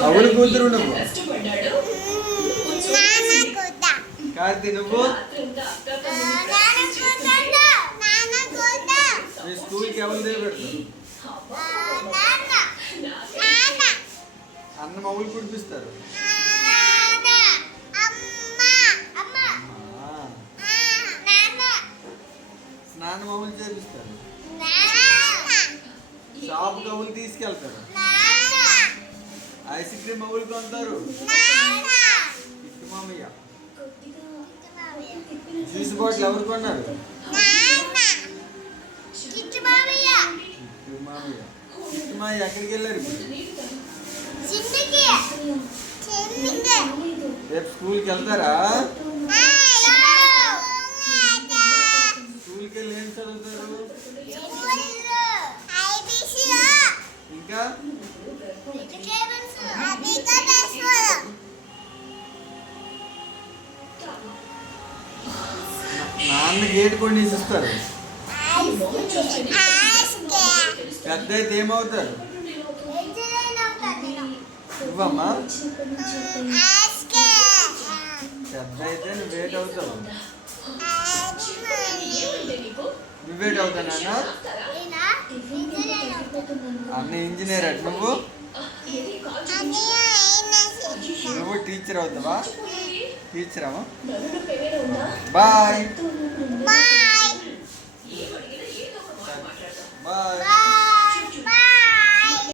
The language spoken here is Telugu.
అవును కూతురు నువ్వు కార్తీ నువ్వు మీ స్కూల్కి ఎవరు పెడతారు అన్న మౌలు కుడిపిస్తారు స్నానం మౌలు చేపిస్తారు షాప్ కవులు తీసుకెళ్తారు ఐస్ క్రీమ్ మౌలు కొంటారు ఇట్టు మామయ్య జ్యూస్ బాటిల్ ఎవరు కొన్నారు ఇట్టు మామయ్య ఎక్కడికి వెళ్ళారు రేపు స్కూల్కి వెళ్తారా స్కూల్కి వెళ్ళి ఏం చదువుతారు ఇంకా నాన్న గేట్ కొన్ని ఇస్తారు పెద్ద అయితే ఏమవుతారు నువ్వమ్మా పెద్ద అయితే నువ్వు వెయిట్ అవుతావు నువ్వు వెయిట్ అవుతావు నాన్న అన్న ఇంజనీర్ అట్ నువ్వు నువ్వు టీచర్ అవుతావా టీచర్ అమ్మా బాయ్ బాయ్ బాయ్